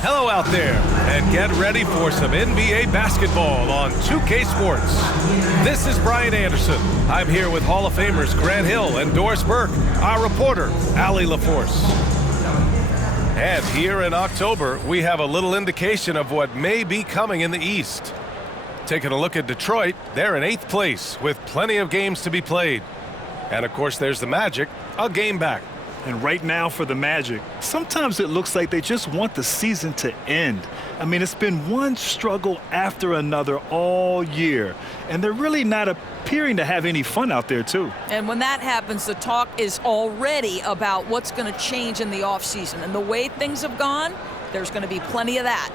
Hello out there, and get ready for some NBA basketball on 2K Sports. This is Brian Anderson. I'm here with Hall of Famers Grant Hill and Doris Burke, our reporter, Allie LaForce. And here in October, we have a little indication of what may be coming in the East. Taking a look at Detroit, they're in 8th place with plenty of games to be played. And of course, there's the Magic, a game back. And right now for the Magic, sometimes it looks like they just want the season to end. I mean, it's been one struggle after another all year, and they're really not appearing to have any fun out there, too. And when that happens, the talk is already about what's going to change in the offseason. And the way things have gone, there's going to be plenty of that.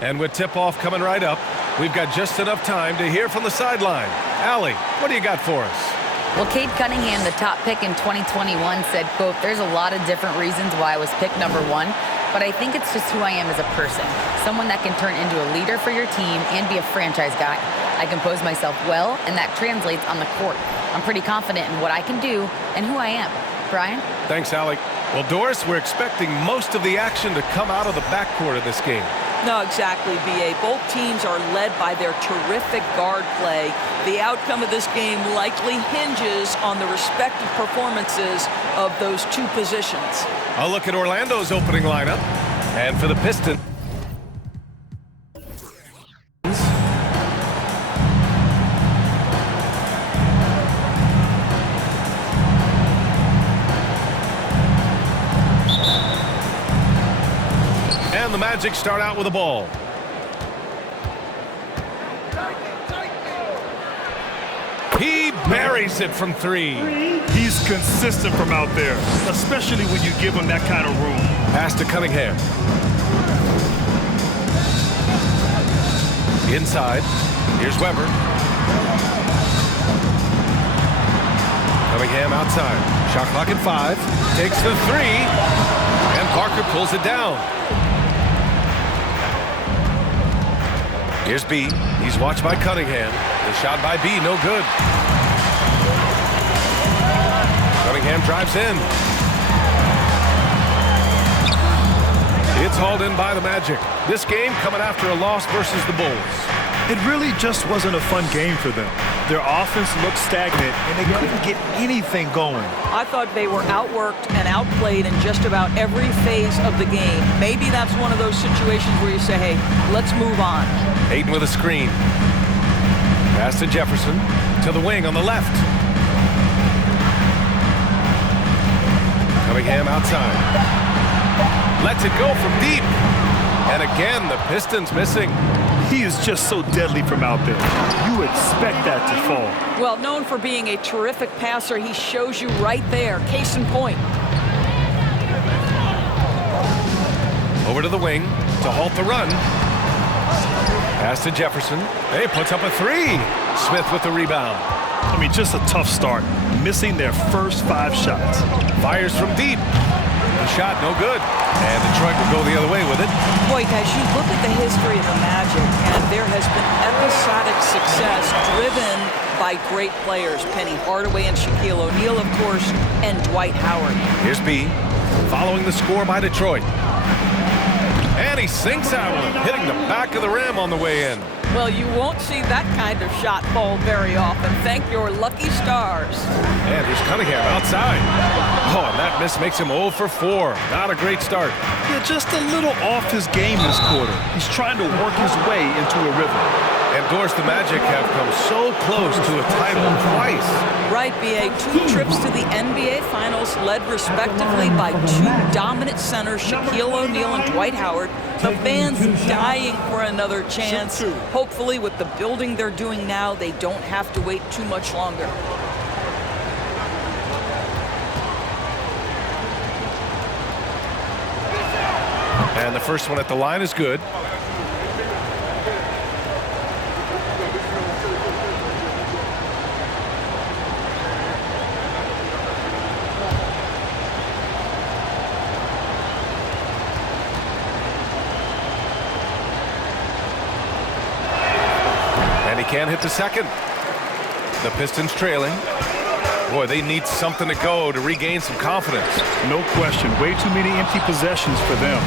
And with tip-off coming right up, we've got just enough time to hear from the sideline. Allie, what do you got for us? Well, Cade Cunningham, the top pick in 2021, said, quote, "There's a lot of different reasons why I was picked number one, but I think it's just who I am as a person. Someone that can turn into a leader for your team and be a franchise guy. I compose myself well, and that translates on the court. I'm pretty confident in what I can do and who I am." Brian? Thanks, Allie. Well, Doris, we're expecting most of the action to come out of the backcourt of this game. No, exactly, B.A. Both teams are led by their terrific guard play. The outcome of this game likely hinges on the respective performances of those two positions. A look at Orlando's opening lineup. And for the Pistons, and the Magic start out with the ball. He buries it from three. He's consistent from out there, especially when you give him that kind of room. Pass to Cunningham. Inside. Here's Weber. Cunningham outside. Shot clock at 5. Takes the 3. And Parker pulls it down. Here's B. He's watched by Cunningham. The shot by B, no good. Cunningham drives in. It's hauled in by the Magic. This game coming after a loss versus the Bulls. It really just wasn't a fun game for them. Their offense looked stagnant, and they couldn't get anything going. I thought they were outworked and outplayed in just about every phase of the game. Maybe that's one of those situations where you say, hey, let's move on. Ayton with a screen. Pass to Jefferson. To the wing on the left. Cunningham outside. Lets it go from deep. And again, the Pistons missing. He is just so deadly from out there. You expect that to fall. Well, known for being a terrific passer, he shows you right there. Case in point. Over to the wing to halt the run. Pass to Jefferson. He puts up a 3. Smith with the rebound. I mean, just a tough start. Missing their first 5 shots. Fires from deep. The shot no good. And Detroit will go the other way with it. Boy, guys, you look at the history of the Magic, and there has been episodic success driven by great players. Penny Hardaway and Shaquille O'Neal, of course, and Dwight Howard. Here's B, following the score by Detroit. And he sinks that one, hitting the back of the rim on the way in. Well, you won't see that kind of shot fall very often. Thank your lucky stars. And here's Cunningham outside. Oh, and that miss makes him 0 for 4. Not a great start. Yeah, just a little off his game this quarter. He's trying to work his way into a rhythm. And Doris, the Magic have come so close to a title twice. Right, B.A. 2 trips to the NBA Finals led respectively by 2 dominant centers, Shaquille O'Neal and Dwight Howard. The fans dying for another chance. Hopefully, with the building they're doing now, they don't have to wait too much longer. And the first one at the line is good. And he can't hit the second. The Pistons trailing. Boy, they need something to go to regain some confidence. No question. Way too many empty possessions for them.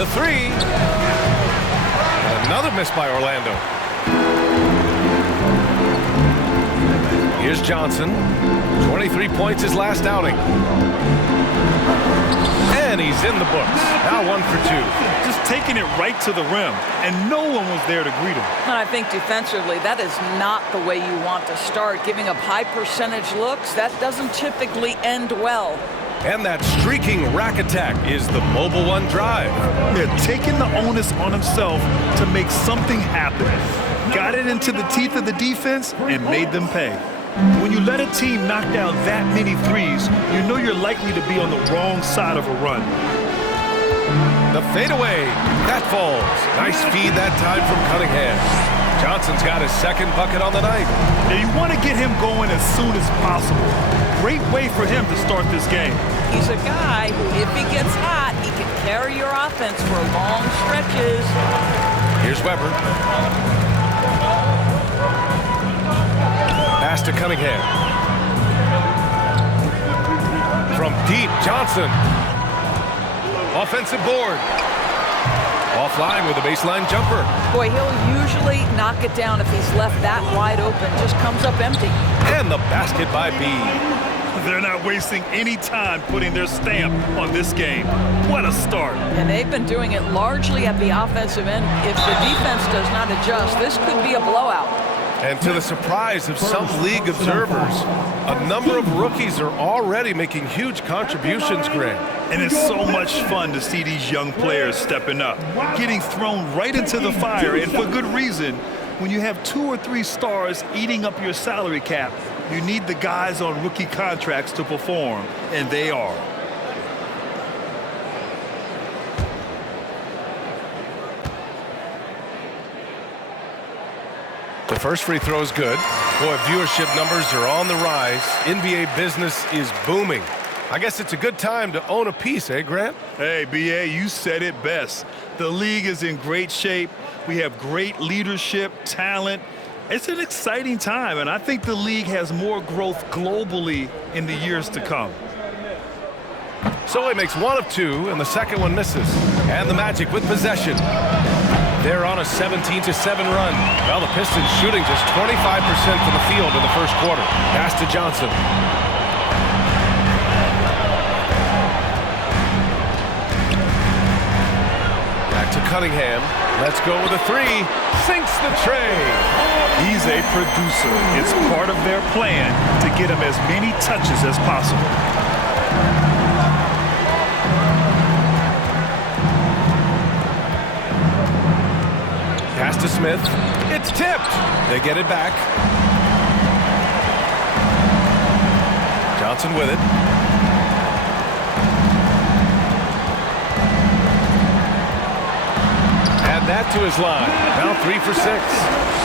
The three. And another miss by Orlando. Here's Johnson. 23 points his last outing. And he's in the books. Now 1 for 2. Just taking it right to the rim, and no one was there to greet him. And I think defensively, that is not the way you want to start. Giving up high percentage looks, that doesn't typically end well. And that streaking rack attack is the Mobile One drive. They're taking the onus on himself to make something happen. Got it into the teeth of the defense and made them pay. When you let a team knock down that many threes, you know you're likely to be on the wrong side of a run. The fadeaway. That falls. Nice feed that time from Cunningham. Johnson's got his second bucket on the night. Now you want to get him going as soon as possible. Great way for him to start this game. He's a guy who, if he gets hot, he can carry your offense for long stretches. Here's Weber. Pass to Cunningham. From deep, Johnson. Offensive board. Offline with a baseline jumper. Boy, he'll usually knock it down if he's left that wide open. Just comes up empty. And the basket by Bede. They're not wasting any time putting their stamp on this game. What a start. And they've been doing it largely at the offensive end. If the defense does not adjust, this could be a blowout. And to the surprise of some league observers, a number of rookies are already making huge contributions, Greg. And it's so much fun to see these young players stepping up, getting thrown right into the fire, and for good reason. When you have 2 or 3 stars eating up your salary cap, you need the guys on rookie contracts to perform, and they are. The first free throw is good. Boy, viewership numbers are on the rise. NBA business is booming. I guess it's a good time to own a piece, eh, Grant? Hey, B.A., you said it best. The league is in great shape. We have great leadership, talent. It's an exciting time, and I think the league has more growth globally in the years to come. So he makes 1 of 2, and the second one misses. And the Magic with possession. They're on a 17-7 run. Well, the Pistons shooting just 25% from the field in the first quarter. Pass to Johnson. Back to Cunningham. Let's go with a 3. Sinks the tray. He's a producer. It's part of their plan to get him as many touches as possible. Pass to Smith. It's tipped. They get it back. Johnson with it. Add that to his line. Now 3 for 6.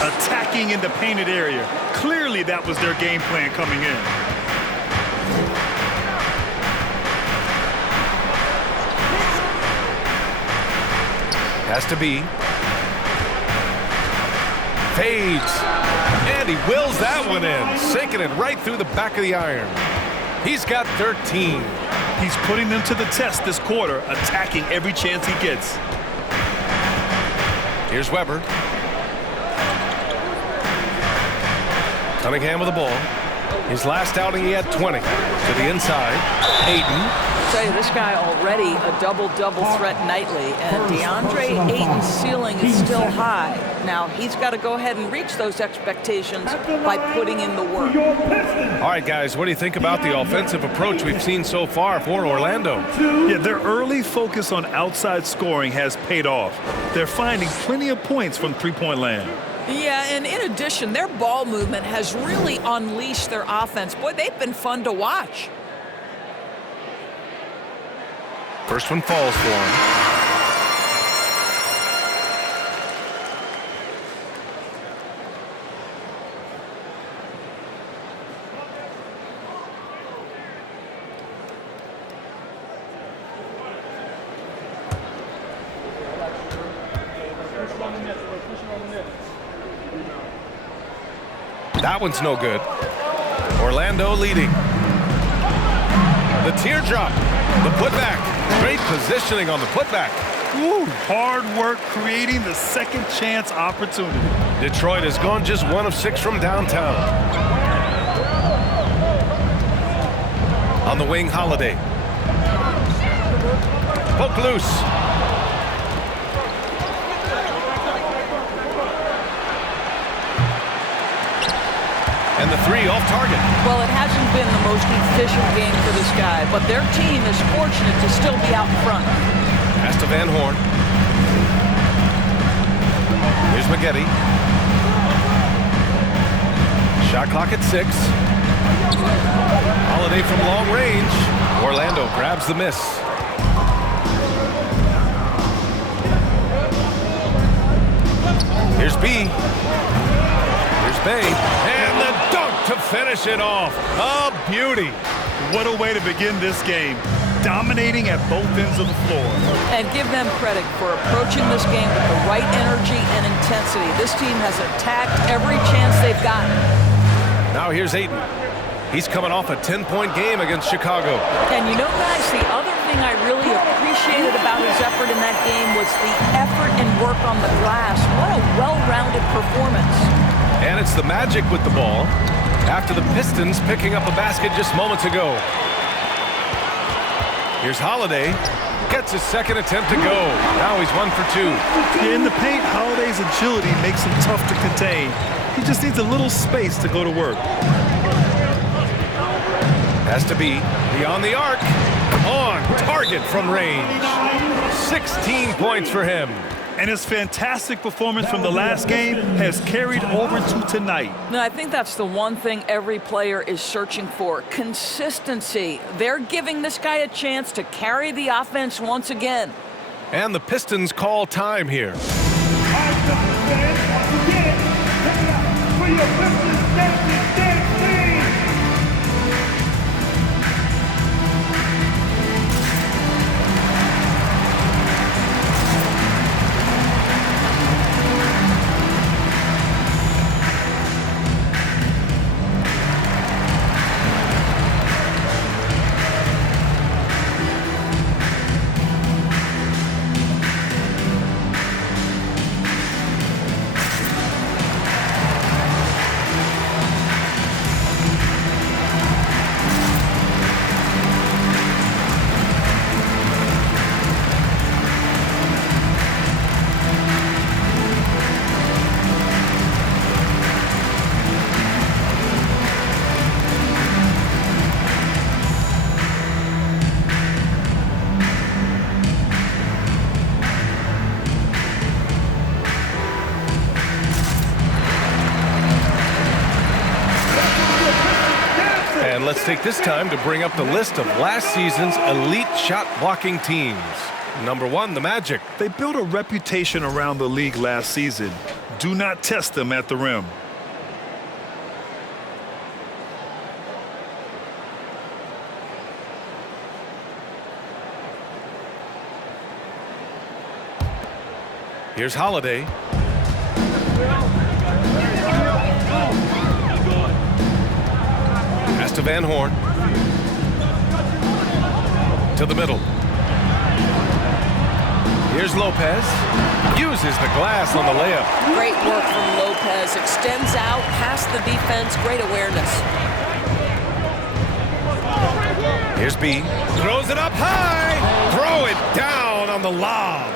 Attacking in the painted area. Clearly that was their game plan coming in. Has to be. Fades. And he wills that one in. Sinking it right through the back of the iron. He's got 13. He's putting them to the test this quarter, attacking every chance he gets. Here's Weber. Cunningham with the ball. His last outing, he had 20. To the inside. Ayton. I'll tell you, this guy already a double-double threat nightly, and DeAndre Ayton's ceiling is still high. Now, he's got to go ahead and reach those expectations by putting in the work. All right, guys, what do you think about the offensive approach we've seen so far for Orlando? Yeah, their early focus on outside scoring has paid off. They're finding plenty of points from three-point land. Yeah, and in addition, their ball movement has really unleashed their offense. Boy, they've been fun to watch. First one falls for him. That one's no good. Orlando leading. The teardrop. The putback. Great positioning on the putback. Woo, hard work creating the second chance opportunity. Detroit has gone just 1 of 6 from downtown. On the wing, Holiday. Poke loose. And the 3 off target. Well, it hasn't been the most efficient game for this guy, but their team is fortunate to still be out in front. Pass to Van Horn. Here's Maggette. Shot clock at 6. Holiday from long range. Orlando grabs the miss. Here's B. Here's Bay. And the dunk to finish it off. A beauty. What a way to begin this game. Dominating at both ends of the floor. And give them credit for approaching this game with the right energy and intensity. This team has attacked every chance they've gotten. Now here's Ayton. He's coming off a 10-point game against Chicago. And you know, guys, the other thing I really appreciated about his effort in that game was the effort and work on the glass. What a well-rounded performance. And it's the Magic with the ball after the Pistons picking up a basket just moments ago. Here's Holiday. Gets his second attempt to go. Now he's 1 for 2. In the paint, Holiday's agility makes him tough to contain. He just needs a little space to go to work. Has to be beyond the arc. On target from range. 16 points for him. And his fantastic performance from the last game has carried over to tonight. No, I think that's the one thing every player is searching for. Consistency. They're giving this guy a chance to carry the offense once again. And the Pistons call time here. Let's take this time to bring up the list of last season's elite shot blocking teams. Number 1, the Magic. They built a reputation around the league last season. Do not test them at the rim. Here's Holiday. To Van Horn. To the middle. Here's Lopez. Uses the glass on the layup. Great work from Lopez. Extends out past the defense. Great awareness. Here's B. Throws it up high. Throw it down on the lob.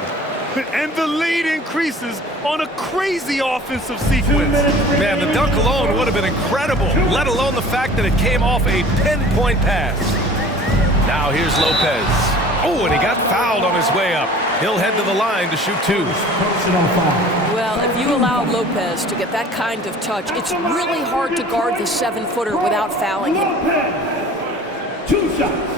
And the lead increases on a crazy offensive sequence. Man, the dunk alone would have been incredible, let alone the fact that it came off a 10-point pass. Now here's Lopez. Oh, and he got fouled on his way up. He'll head to the line to shoot 2. Well, if you allow Lopez to get that kind of touch, it's really hard to guard the 7-footer without fouling him. 2 shots.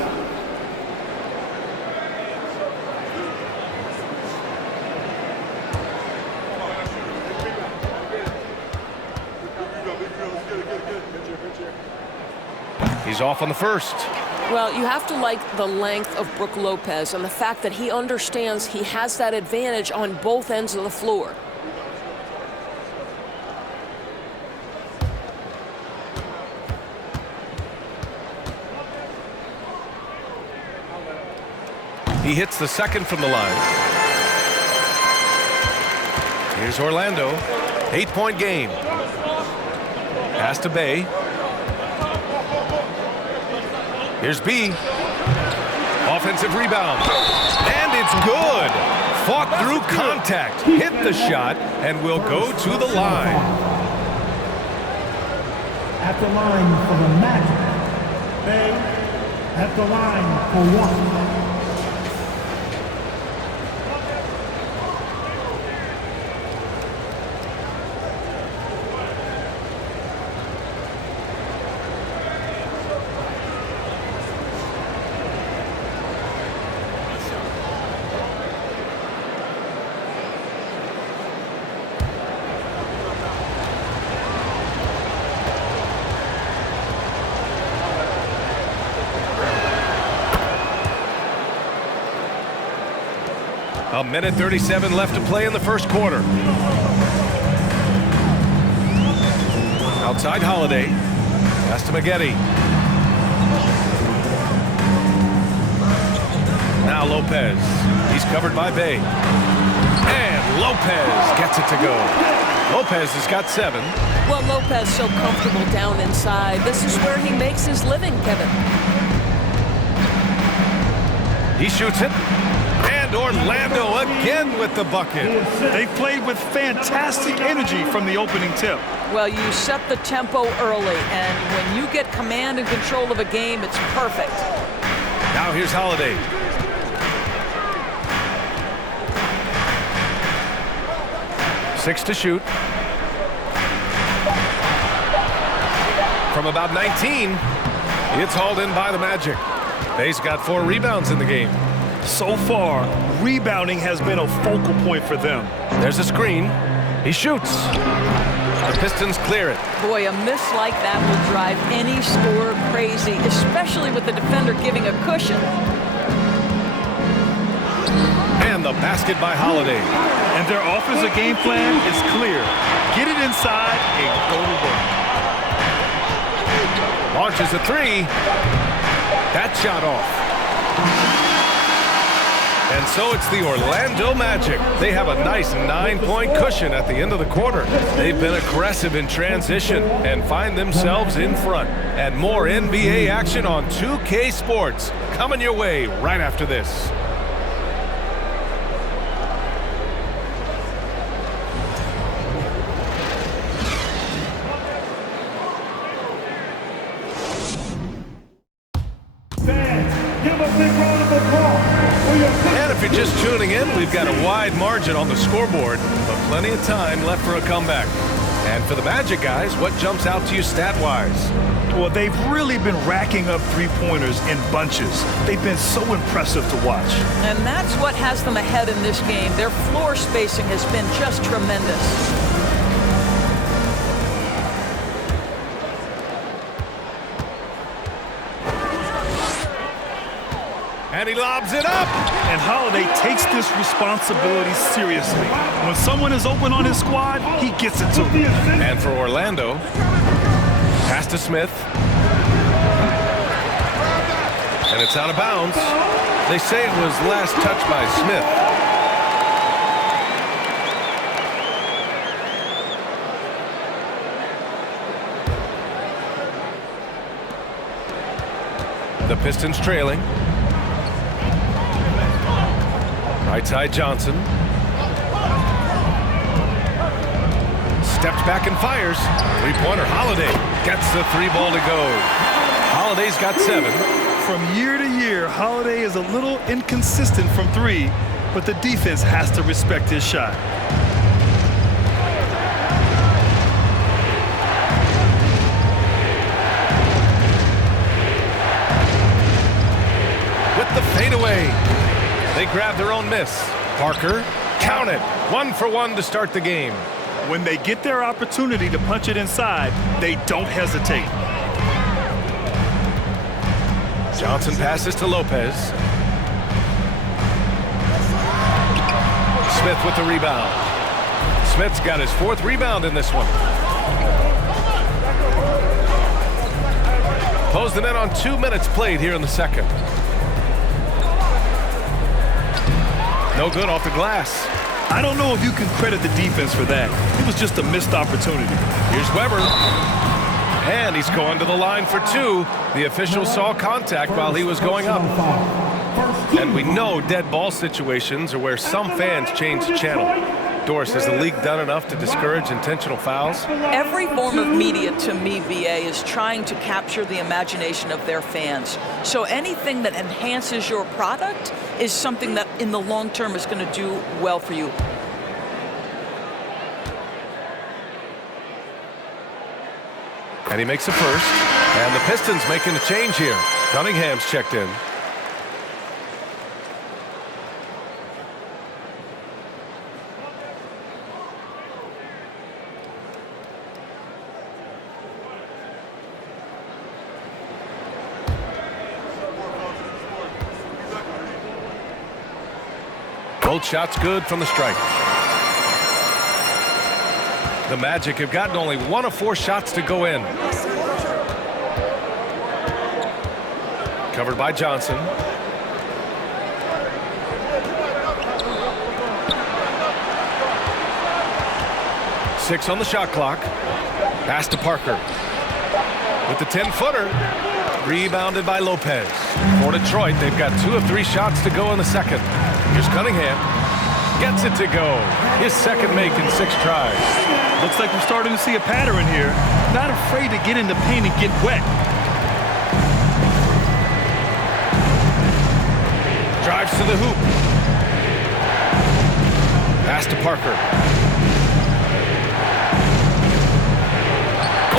He's off on the first. Well, you have to like the length of Brook Lopez and the fact that he understands he has that advantage on both ends of the floor. He hits the second from the line. Here's Orlando. 8-point game. Pass to Bay. Here's B. Offensive rebound. And it's good. Fought through contact. Hit the shot and will go to the line. At the line for the Magic. Bay at the line for 1. A minute 37 left to play in the first quarter. Outside Holiday. Pass to Maggette. Now Lopez. He's covered by Bay. And Lopez gets it to go. Lopez has got 7. Well, Lopez so comfortable down inside. This is where he makes his living, Kevin. He shoots it. And Orlando again with the bucket. They played with fantastic energy from the opening tip. Well, you set the tempo early, and when you get command and control of a game, it's perfect. Now here's Holiday. Six to shoot. From about 19, it's hauled in by the Magic. Bay's got 4 rebounds in the game. So far, rebounding has been a focal point for them. There's a screen. He shoots. The Pistons clear it. Boy, a miss like that will drive any scorer crazy, especially with the defender giving a cushion. And the basket by Holiday. And their offensive game plan is clear. Get it inside and go to work. Launches a 3. That shot off. And so it's the Orlando Magic. They have a nice 9-point cushion at the end of the quarter. They've been aggressive in transition and find themselves in front. And more NBA action on 2K Sports coming your way right after this. Give a big round of applause for your... And if you're just tuning in, we've got a wide margin on the scoreboard, but plenty of time left for a comeback. And for the Magic guys, what jumps out to you stat-wise? Well, they've really been racking up three-pointers in bunches. They've been so impressive to watch. And that's what has them ahead in this game. Their floor spacing has been just tremendous. And he lobs it up. And Holiday takes this responsibility seriously. When someone is open on his squad, he gets it to them. And for Orlando, pass to Smith. And it's out of bounds. They say it was last touched by Smith. The Pistons trailing. Right side Johnson. Steps back and fires. Three-pointer Holiday gets the 3-ball to go. Holiday's got 7. From year to year, Holiday is a little inconsistent from 3, but the defense has to respect his shot. With the fadeaway. They grab their own miss. Parker, count it. 1 for 1 to start the game. When they get their opportunity to punch it inside, they don't hesitate. Johnson passes to Lopez. Smith with the rebound. Smith's got his 4th rebound in this one. Closing in on 2 minutes played here in the second. No good off the glass. I don't know if you can credit the defense for that. It was just a missed opportunity. Here's Weber. And he's going to the line for two. The official saw contact while he was going up. And we know dead ball situations are where some fans change the channel. Doris, has the league done enough to discourage intentional fouls? Every form of media, to me, BA, is trying to capture the imagination of their fans. So anything that enhances your product is something that in the long term is going to do well for you. And he makes a first. And the Pistons making a change here. Cunningham's checked in. Both shots good from the stripe. The Magic have gotten only 1 of 4 shots to go in. Covered by Johnson. Six on the shot clock. Pass to Parker. With the 10-footer. Rebounded by Lopez. For Detroit, they've got 2 of 3 shots to go in the second. Here's Cunningham. Gets it to go. His second make in 6 tries. Looks like we're starting to see a pattern here. Not afraid to get in the paint and get wet. Drives to the hoop. Pass to Parker.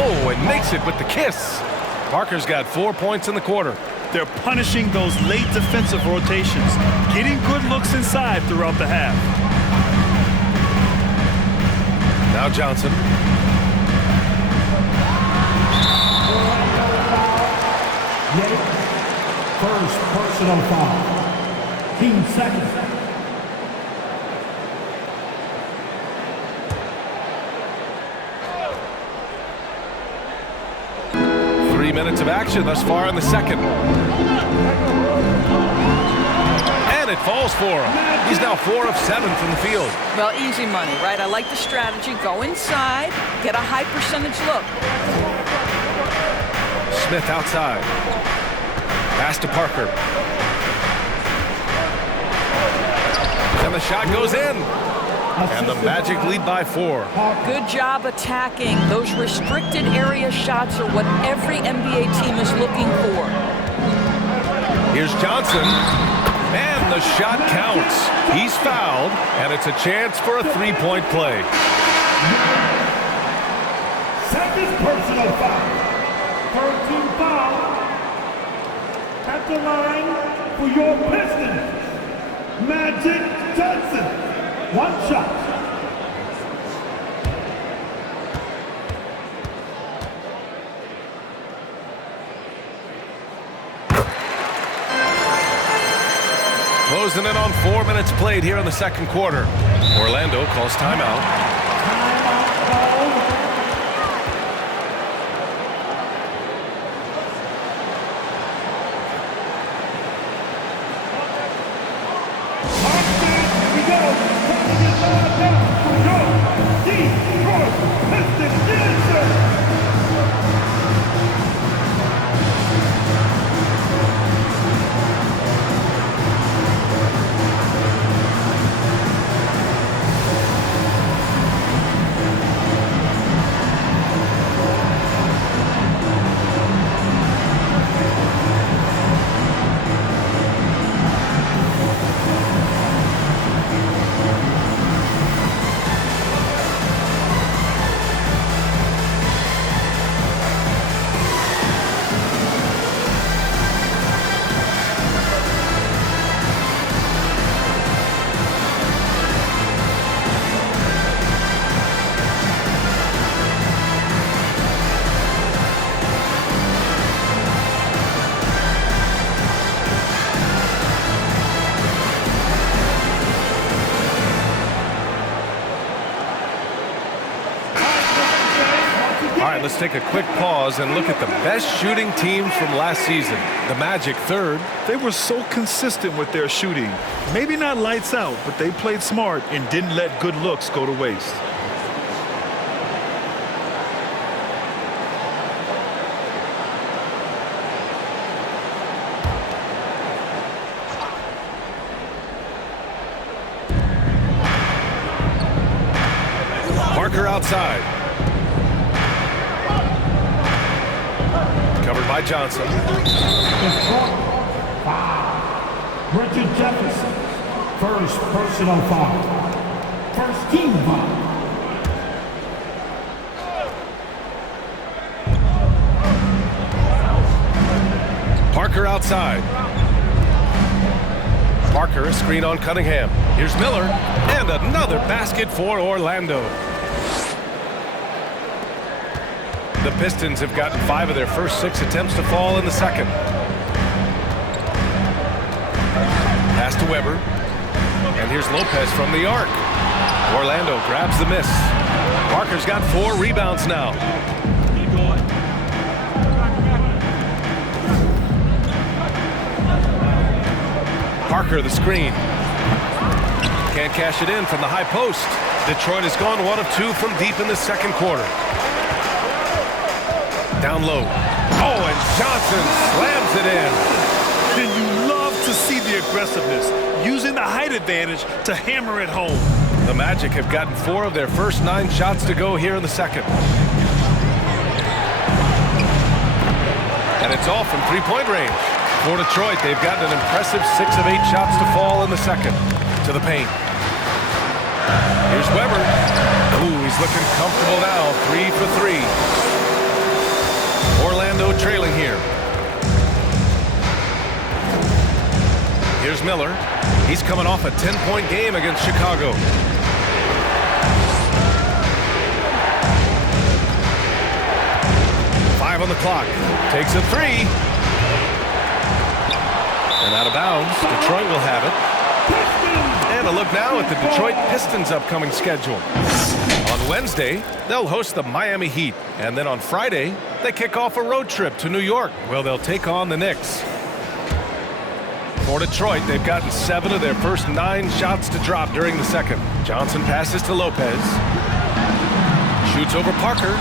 Oh, and makes it with the kiss. Parker's got 4 points in the quarter. They're punishing those late defensive rotations, getting good looks inside throughout the half. Now Johnson. First personal foul. Team second. 3 minutes of action thus far in the second. And it falls for him. He's now 4 of 7 from the field. Well, easy money, right? I like the strategy. Go inside, get a high percentage look. Smith outside. Pass to Parker. And the shot goes in. And the Magic lead by 4. Good job attacking. Those restricted area shots are what every NBA team is looking for. Here's Johnson. And the shot counts. He's fouled, and it's a chance for a 3-point play. Second personal foul. Third team foul. At the line for your Pistons, Magic Johnson. 1 shot. Closing in on 4 minutes played here in the second quarter. Orlando calls timeout. let's take a quick pause and look at the best shooting teams from last season. The Magic third. They were so consistent with their shooting. Maybe not lights out, but they played smart and didn't let good looks go to waste. Parker outside. Covered by Johnson. Foul. Richard Jefferson. First personal foul. First team foul. Parker outside. Parker, a screen on Cunningham. Here's Miller, and another basket for Orlando. The Pistons have gotten 5 of their first 6 attempts to fall in the second. Pass to Weber. And here's Lopez from the arc. Orlando grabs the miss. Parker's got 4 rebounds now. Parker the screen. Can't cash it in from the high post. Detroit has gone 1 of 2 from deep in the second quarter. Down low. Oh, and Johnson slams it in. Then you love to see the aggressiveness, using the height advantage to hammer it home. The Magic have gotten 4 of their first 9 shots to go here in the second. And it's all from three-point range. For Detroit, they've gotten an impressive 6 of 8 shots to fall in the second. To the paint. Here's Weber. Ooh, he's looking comfortable now. 3 for 3. Orlando trailing here. Here's Miller. He's coming off a 10-point game against Chicago. On the clock. Takes a 3. And out of bounds. Detroit will have it. And a look now at the Detroit Pistons' upcoming schedule. On Wednesday, they'll host the Miami Heat. And then on Friday, they kick off a road trip to New York, where they'll take on the Knicks. For Detroit, they've gotten 7 of their first 9 shots to drop during the second. Johnson passes to Lopez. Shoots over Parker.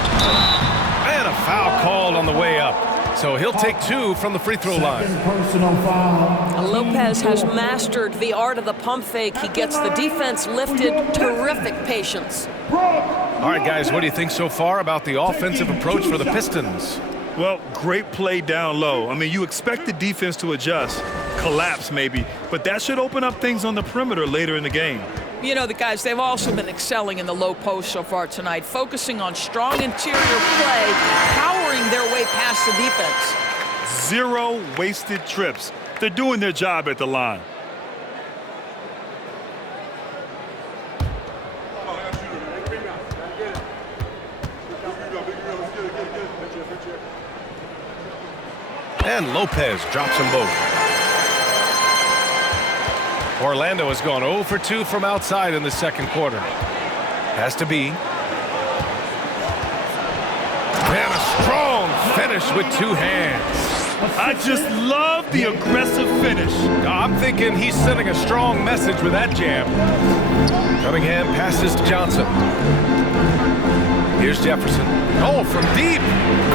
And a foul called on the way up. So he'll take 2 from the free throw line. Personal foul. Lopez has mastered the art of the pump fake. He gets the defense lifted. Terrific patience. All right, guys, what do you think so far about the offensive approach for the Pistons? Well, great play down low. I mean, you expect the defense to adjust, collapse maybe, but that should open up things on the perimeter later in the game. You know, the guys, they've also been excelling in the low post so far tonight, focusing on strong interior play, powering their way past the defense. 0 wasted trips. They're doing their job at the line. And Lopez drops them both. Orlando has gone 0 for 2 from outside in the second quarter. Has to be. And a strong finish with 2 hands. I just love the aggressive finish. I'm thinking he's sending a strong message with that jam. Cunningham passes to Johnson. Here's Jefferson. Oh, from deep.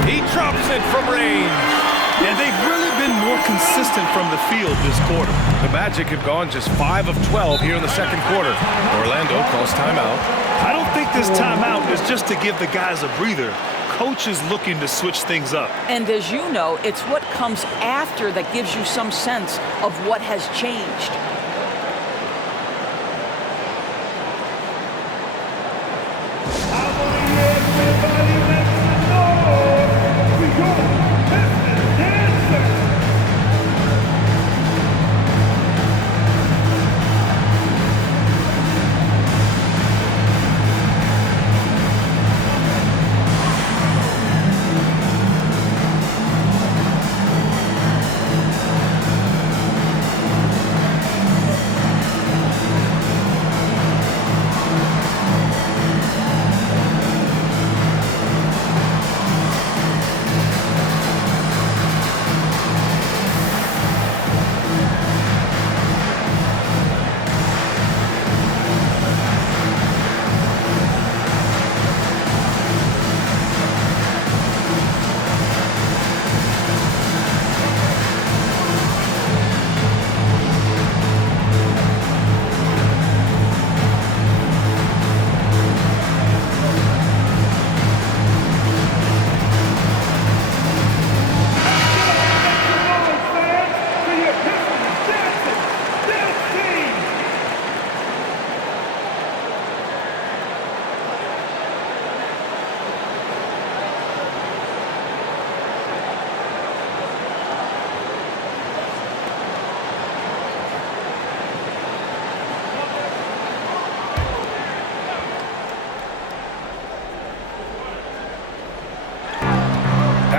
He drops it from range. And they've really been more consistent from the field this quarter. The Magic have gone just 5 of 12 here in the second quarter. Orlando calls timeout. I don't think this timeout is just to give the guys a breather. Coach is looking to switch things up. And as you know, it's what comes after that gives you some sense of what has changed.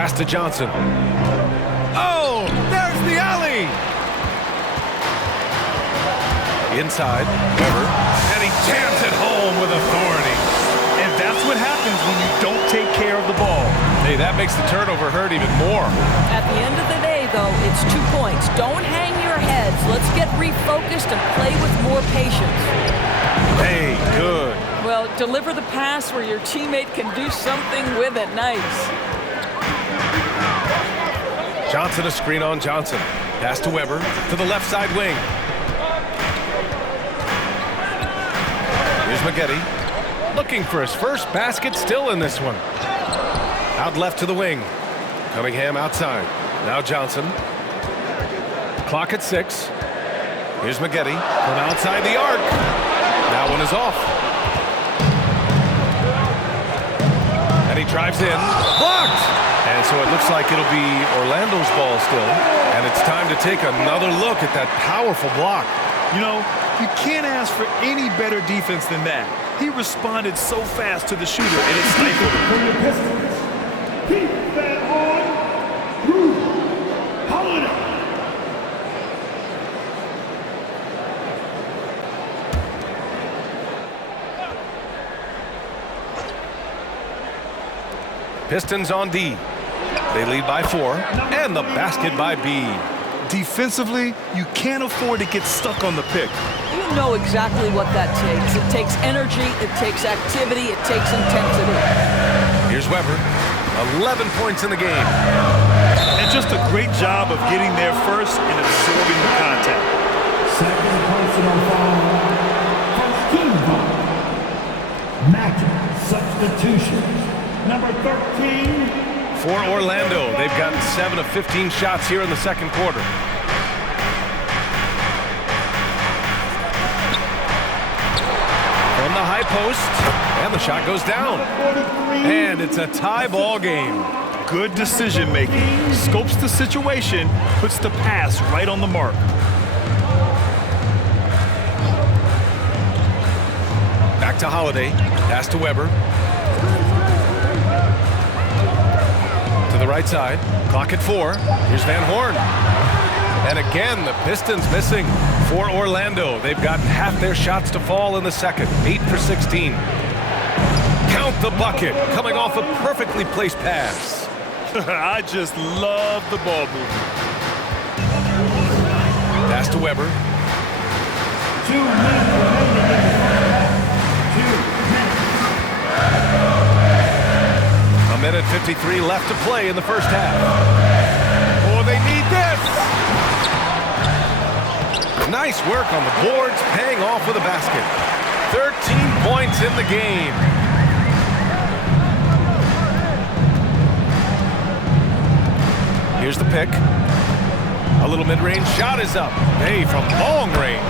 Pass to Johnson. Oh, there's the alley! Inside, Weber, and he jams it home with authority. And that's what happens when you don't take care of the ball. Hey, that makes the turnover hurt even more. At the end of the day, though, it's 2 points. Don't hang your heads. Let's get refocused and play with more patience. Hey, good. Well, deliver the pass where your teammate can do something with it. Nice. Johnson a screen on Johnson. Pass to Weber to the left side wing. Here's Maggette. Looking for his first basket still in this one. Out left to the wing. Cunningham outside. Now Johnson. Clock at 6. Here's Maggette from outside the arc. That one is off. And he drives in. Blocked! And so it looks like it'll be Orlando's ball still. And it's time to take another look at that powerful block. You know, you can't ask for any better defense than that. He responded so fast to the shooter, and it stifled him. For your Pistons, keep that on. Drew Holiday. Pistons on D. They lead by 4, and the basket by B. Defensively, you can't afford to get stuck on the pick. You know exactly what that takes. It takes energy, it takes activity, it takes intensity. Here's Weber. 11 points in the game. And just a great job of getting there first and absorbing the contact. Second personal foul. First team foul. Magic substitution. Number 13. For Orlando, they've gotten 7 of 15 shots here in the second quarter. From the high post, and the shot goes down. And it's a tie ball game. Good decision making. Scopes the situation, puts the pass right on the mark. Back to Holiday. Pass to Weber. To the right side. Clock at 4. Here's Van Horn. And again, the Pistons missing for Orlando. They've gotten half their shots to fall in the second. 8 for 16. Count the bucket. Coming off a perfectly placed pass. I just love the ball movement. Pass to Weber. 2 minutes remaining in the first half. 2 minutes. A minute 53 left to play in the first half. Oh, they need this. Nice work on the boards, paying off with a basket. 13 points in the game. Here's the pick. A little mid-range shot is up. Hey, from long range.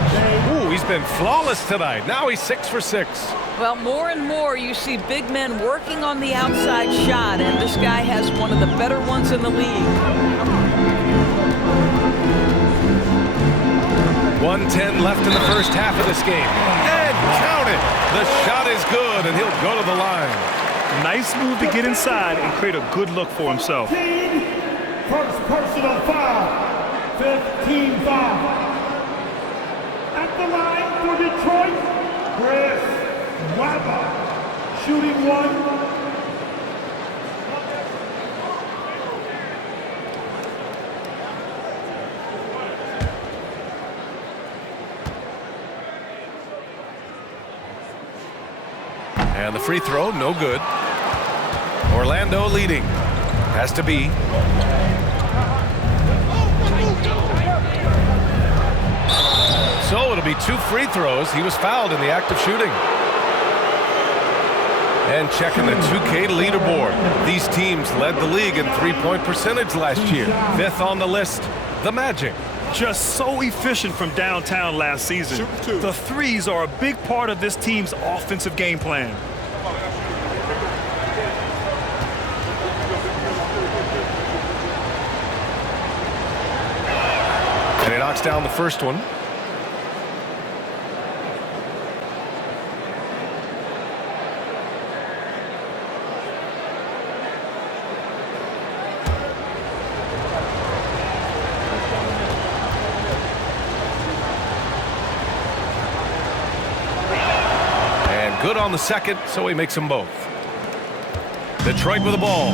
Ooh, he's been flawless tonight. Now he's 6 for 6. Well, more and more you see big men working on the outside shot, and this guy has one of the better ones in the league. 1:10 left in the first half of this game. And count it. The shot is good, and he'll go to the line. Nice move to get inside and create a good look for himself. First personal foul. 15 foul. At the line for Detroit, Chris Webber. Shooting 1. And the free throw, no good. Orlando leading. Has to be. So it'll be 2 free throws. He was fouled in the act of shooting. And checking the 2K leaderboard. These teams led the league in three-point percentage last year. 5th on the list, the Magic. Just so efficient from downtown last season. The threes are a big part of this team's offensive game plan. And he knocks down the first one. good on the second, so he makes them both. Detroit with the ball.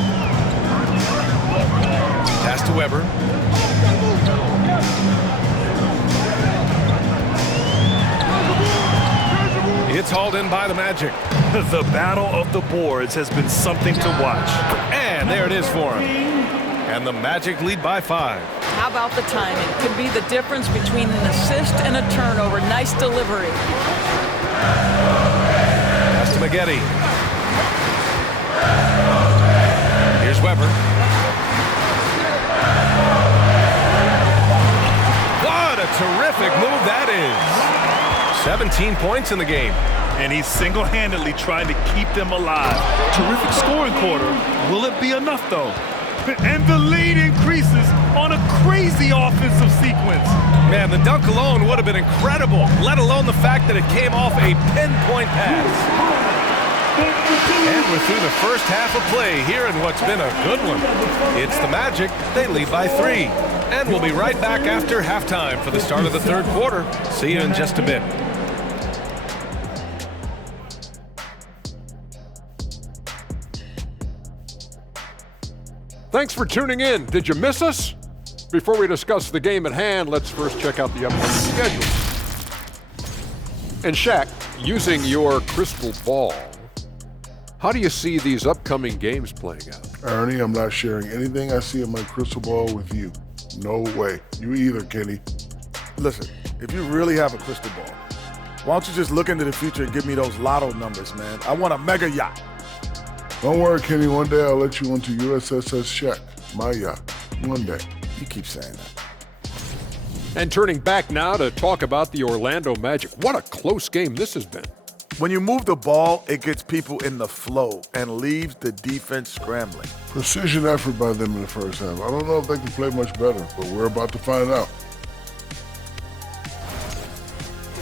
Pass to Weber. It's hauled in by the Magic. The battle of the boards has been something to watch. And there it is for him. And the Magic lead by 5. How about the timing? Could be the difference between an assist and a turnover. Nice delivery. Pass to Maggette. Here's Weber. What a terrific move that is. 17 points in the game. And he's single-handedly trying to keep them alive. Terrific scoring quarter. Will it be enough, though? And the lead increases on a crazy offensive sequence. Man, the dunk alone would have been incredible, let alone the fact that it came off a pinpoint pass. And we're through the first half of play here in what's been a good one. It's the Magic. They lead by 3. And we'll be right back after halftime for the start of the third quarter. See you in just a bit. Thanks for tuning in. Did you miss us? Before we discuss the game at hand, let's first check out the upcoming schedule. And Shaq, using your crystal ball, how do you see these upcoming games playing out? Ernie, I'm not sharing anything I see in my crystal ball with you. No way. You either, Kenny. Listen, if you really have a crystal ball, why don't you just look into the future and give me those lotto numbers, man? I want a mega yacht. Don't worry, Kenny. One day I'll let you onto USSS Shaq, my yacht. One day. You keep saying that. And turning back now to talk about the Orlando Magic. What a close game this has been. When you move the ball, it gets people in the flow and leaves the defense scrambling. Precision effort by them in the first half. I don't know if they can play much better, but we're about to find out.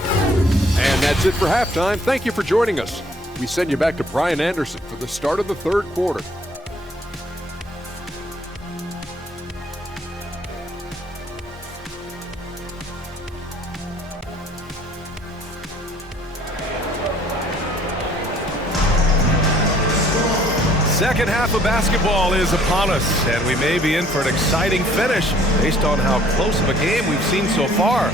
And that's it for halftime. Thank you for joining us. We send you back to Brian Anderson for the start of the third quarter. Second half of basketball is upon us, and we may be in for an exciting finish based on how close of a game we've seen so far.